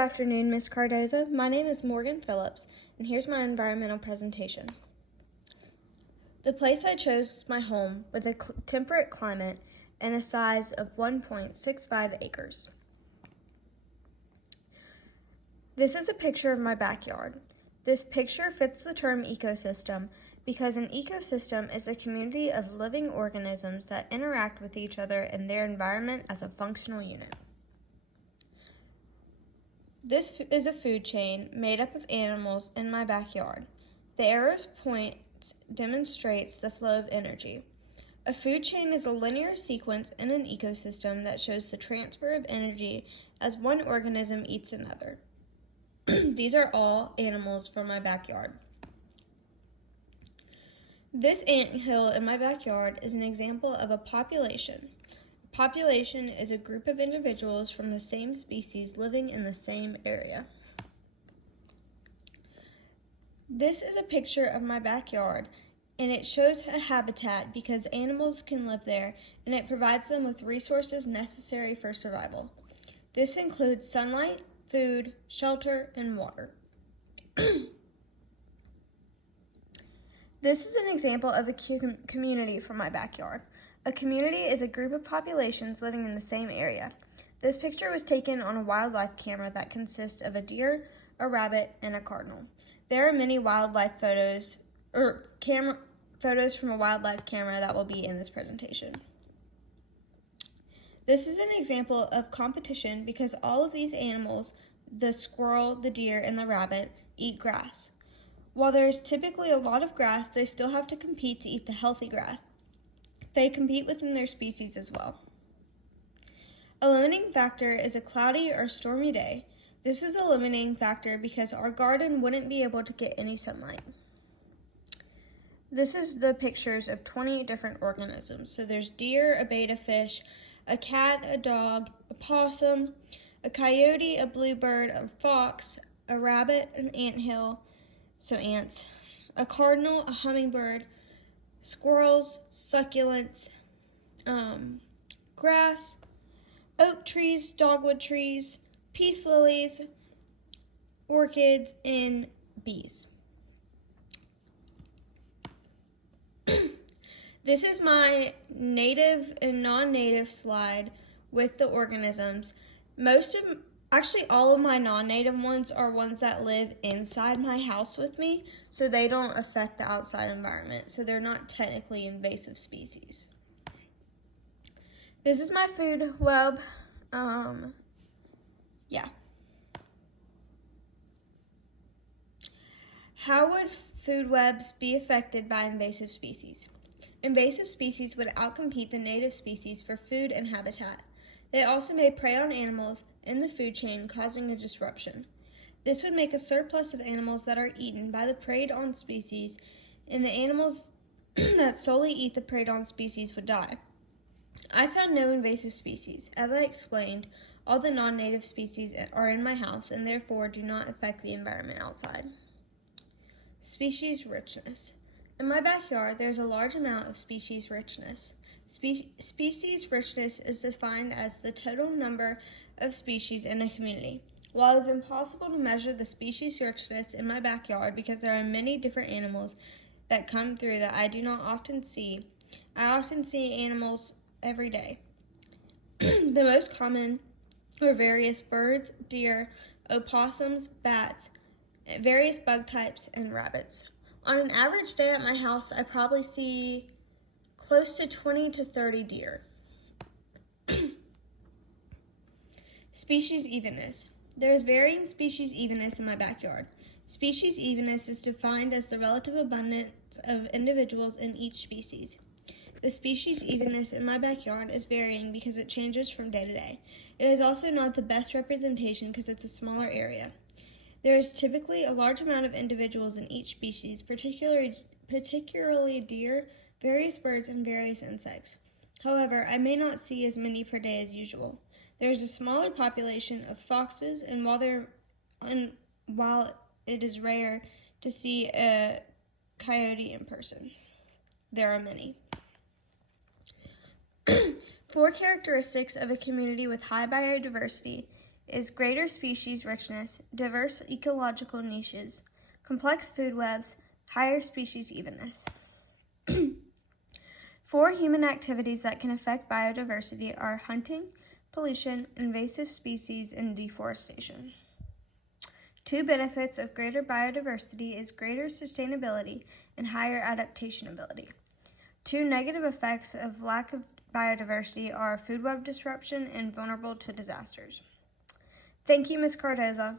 Good afternoon, Ms. Cardoza. My name is Morgan Phillips, and here's my environmental presentation. The place I chose is my home with a temperate climate and a size of 1.65 acres. This is a picture of my backyard. This picture fits the term ecosystem because an ecosystem is a community of living organisms that interact with each other and their environment as a functional unit. This is a food chain made up of animals in my backyard. The arrow's point demonstrates the flow of energy. A food chain is a linear sequence in an ecosystem that shows the transfer of energy as one organism eats another. These are all animals from my backyard. This anthill in my backyard is an example of a population. A population is a group of individuals from the same species living in the same area. This is a picture of my backyard, and it shows a habitat because animals can live there, and it provides them with resources necessary for survival. This includes sunlight, food, shelter, and water. This is an example of a community from my backyard. A community is a group of populations living in the same area. This picture was taken on a wildlife camera that consists of a deer, a rabbit, and a cardinal. There are many wildlife photos from a wildlife camera that will be in this presentation. This is an example of competition because all of these animals, the squirrel, the deer, and the rabbit, eat grass. While there is typically a lot of grass, they still have to compete to eat the healthy grass. They compete within their species as well. A limiting factor is a cloudy or stormy day. This is a limiting factor because our garden wouldn't be able to get any sunlight. This is the pictures of 20 different organisms. So there's deer, a betta fish, a cat, a dog, a possum, a coyote, a bluebird, a fox, a rabbit, an anthill, so ants, a cardinal, a hummingbird, squirrels, succulents, grass, oak trees, dogwood trees, peace lilies, orchids, and bees. This is my native and non-native slide with the organisms. Actually, all of my non-native ones are ones that live inside my house with me, so they don't affect the outside environment, so they're not technically invasive species. This is my food web. How would food webs be affected by invasive species? Invasive species would outcompete the native species for food and habitat. They also may prey on animals in the food chain, causing a disruption. This would make a surplus of animals that are eaten by the preyed-on species, and the animals that solely eat the preyed-on species would die. I found no invasive species. As I explained, all the non-native species are in my house and therefore do not affect the environment outside. Species richness. In my backyard, there's a large amount of species richness. Species richness is defined as the total number of species in a community. While it is impossible to measure the species richness in my backyard because there are many different animals that come through that I do not often see, I often see animals every day. The most common are various birds, deer, opossums, bats, various bug types, and rabbits. On an average day at my house, I probably see close to 20 to 30 deer. Species evenness. There is varying species evenness in my backyard. Species evenness is defined as the relative abundance of individuals in each species. The species evenness in my backyard is varying because it changes from day to day. It is also not the best representation because it's a smaller area. There is typically a large amount of individuals in each species, particularly deer, various birds, and various insects. However, I may not see as many per day as usual. There is a smaller population of foxes, and while it is rare to see a coyote in person, there are many. 4 characteristics of a community with high biodiversity is greater species richness, diverse ecological niches, complex food webs, higher species evenness. 4 human activities that can affect biodiversity are hunting, pollution, invasive species, and deforestation. 2 benefits of greater biodiversity is greater sustainability and higher adaptation ability. 2 negative effects of lack of biodiversity are food web disruption and vulnerable to disasters. Thank you, Ms. Cardoza.